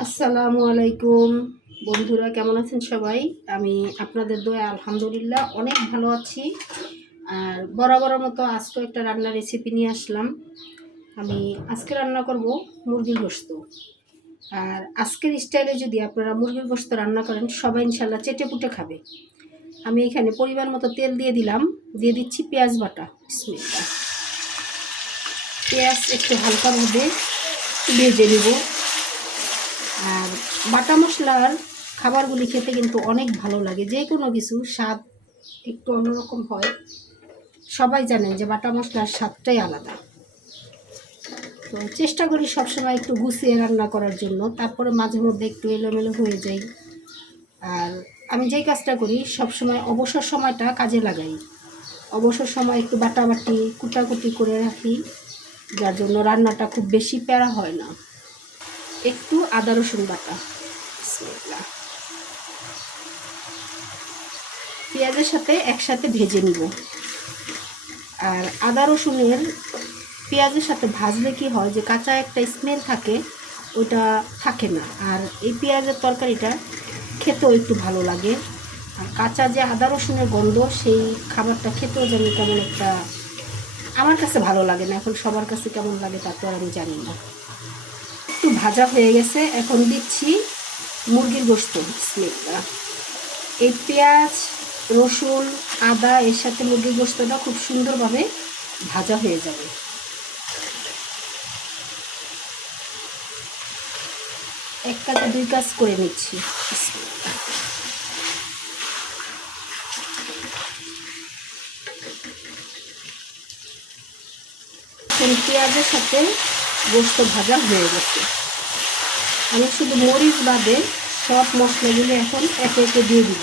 আসসালামু আলাইকুম বন্ধুরা, কেমন আছেন সবাই? আমি আপনাদের দোয়া আলহামদুলিল্লাহ অনেক ভালো আছি। আর বরাবরের মতো আজকে একটা রান্নার রেসিপি নিয়ে আসলাম। আমি আজকে রান্না করব মুরগির গোশত। আর আজকের স্টাইলে যদি আপনারা মুরগির গোশত রান্না করেন, সবাই ইনশাল্লাহ চেটে পুটে খাবে। আমি এখানে পরিমাণ মতো তেল দিয়ে দিলাম, দিয়ে দিচ্ছি পেঁয়াজ বাটা। বিসমিল্লাহ। পেঁয়াজ একটু হালকাভাবে ভেজে নেব। আর বাটা মশলার খাবারগুলি খেতে কিন্তু অনেক ভালো লাগে, যে কোনো কিছু স্বাদ একটু অন্যরকম হয়। সবাই জানেন যে বাটা মশলার স্বাদটাই আলাদা। তো চেষ্টা করি সবসময় একটু গুছিয়ে রান্না করার জন্য, তারপরে মাঝে মধ্যে একটু এলোমেলো হয়ে যায়। আর আমি যেই কাজটা করি সবসময় অবসর সময়টা কাজে লাগাই। অবসর সময় একটু বাটাবাটি কুটাকুটি করে রাখি, যার জন্য রান্নাটা খুব বেশি প্যারা হয় না। একটু আদা রসুন বাটা। বিসমিল্লাহ। পেঁয়াজের সাথে একসাথে ভেজে নিব। আর আদা রসুনের পেঁয়াজের সাথে ভাজলে কি হয়, যে কাঁচা একটা স্মেল থাকে, ওটা থাকে না। আর এই পেঁয়াজের তরকারিটা খেতেও একটু ভালো লাগে। আর কাঁচা যে আদা রসুনের গন্ধ, সেই খাবারটা খেতেও যেন কেমন একটা, আমার কাছে ভালো লাগে না। এখন সবার কাছে কেমন লাগে তা তো আর আমি জানি না। একটু ভাজা হয়ে গেছে, এখন দিচ্ছি মুরগির গোশত। বিসমিল্লাহ। এই পেঁয়াজ রসুন আদা এর সাথে মুরগির গোশতটা খুব সুন্দরভাবে ভাজা হয়ে যাবে। এক কাজে দুই কাজ করে নিচ্ছি। পেঁয়াজের সাথে গোশত ভাজা হয়ে গেছে। আমি শুধু মরিচ বাদে সব মশলাগুলো এখন একে একে দিয়ে দিব।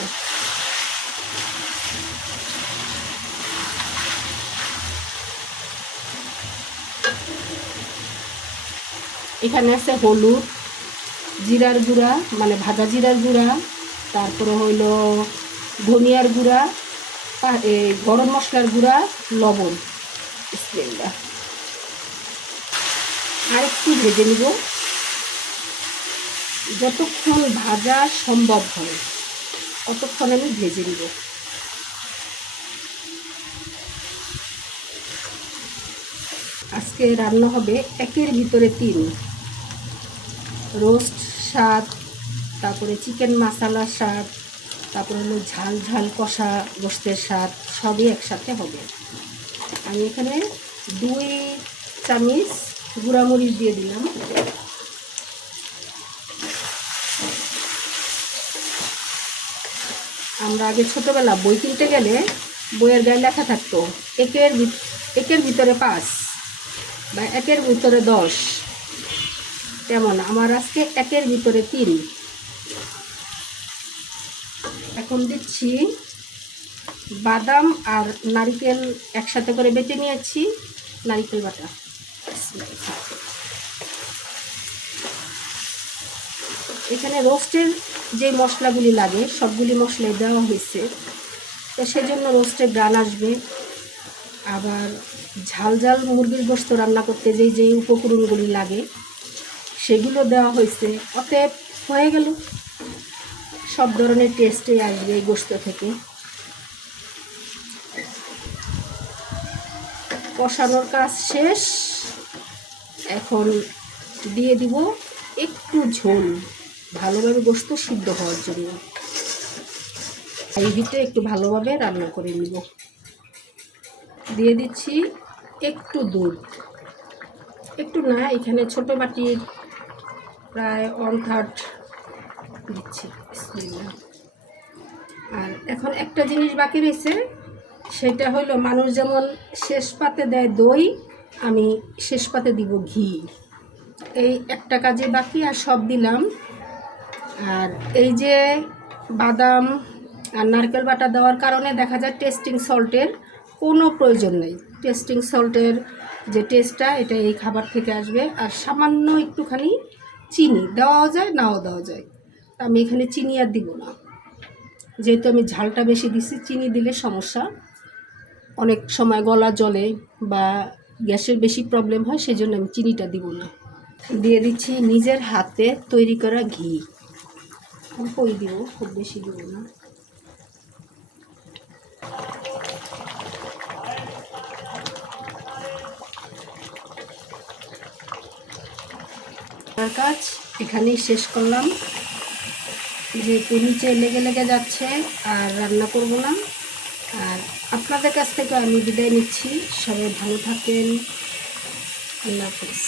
এখানে আছে হলুদ, জিরার গুঁড়া মানে ভাজা জিরার গুঁড়া, তারপরে হইল ধনিয়ার গুঁড়া, গরম মশলার গুঁড়া, লবণ। বিসমিল্লাহ। আর একটু ভেজে নিব, যতক্ষণ ভাজা সম্ভব হয় ততক্ষণ আমি ভেজে নিব। আজকে রান্না হবে একের ভিতরে তিন। রোস্ট স্বাদ, তারপরে চিকেন মশলা স্বাদ, তারপরে হলো ঝাল ঝাল কষা গোশতের স্বাদ, সবই একসাথে হবে। আমি এখানে 2 চামচ গুঁড়ামরিচ দিয়ে দিলাম। আমরা আগে ছোটোবেলা বই কিনতে গেলে বইয়ের গায়ে লেখা থাকতো একের ভিতরে 5 বা একের ভিতরে 10। তেমন আমার আজকে একের ভিতরে 3। এখন দিচ্ছি বাদাম আর নারকেল একসাথে করে বেটে নিয়েছি, নারকেল বাটা। এখানে রোস্টের যে মশলাগুলি লাগে সবগুলি মশলাই দেওয়া হয়েছে, তো সেজন্য রোস্টের গ্রান আসবে। আবার ঝাল ঝাল মুরগির গোশত রান্না করতে যে উপকরণগুলি লাগে সেগুলো দেওয়া হয়েছে। অতএব হয়ে গেল, সব ধরনের টেস্টই আসবে এই গোশত থেকে। কষানোর কাজ শেষ, এখন দিয়ে দিব একটু ঝোল, ভালোভাবে গোশত সিদ্ধ হওয়ার জন্য। এই হিটে একটু ভালোভাবে রান্না করে নিব। দিয়ে দিচ্ছি একটু দুধ, একটু না, এখানে ছোটো বাটির প্রায় 1/3 দিচ্ছি। আর এখন একটা জিনিস বাকি রয়েছে, সেটা হলো মানুষ যেমন শেষ পাতে দেয় দই, আমি শেষ পাতে দিব ঘি। এই একটা কাজে বাকি, আর সব দিলাম। আর এই যে বাদাম আর নারকেল বাটা দেওয়ার কারণে দেখা যায় টেস্টিং সল্টের কোনো প্রয়োজন নেই। টেস্টিং সল্টের যে টেস্টটা, এটা এই খাবার থেকে আসবে। আর সামান্য একটুখানি চিনি দেওয়াও যায়, নাও দেওয়া যায়। আমি এখানে চিনি আর দিব না, যেহেতু আমি ঝালটা বেশি দিছি। চিনি দিলে সমস্যা, অনেক সময় গলা জ্বলে বা গ্যাসের বেশি প্রবলেম হয়, সেজন্য আমি চিনিটা দিব না। দিয়ে দিচ্ছি নিজের হাতে তৈরি করা ঘি। অল্পই দিব, খুব বেশি দিব না। আমার কাজ এখানেই শেষ করলাম, যেহেতু নিচে লেগে লেগে যাচ্ছে আর রান্না করব না। আর আপনাদের কাছ থেকে আমি বিদায় নিচ্ছি। সবাই ভালো থাকেন। আল্লাহ হাফেজ।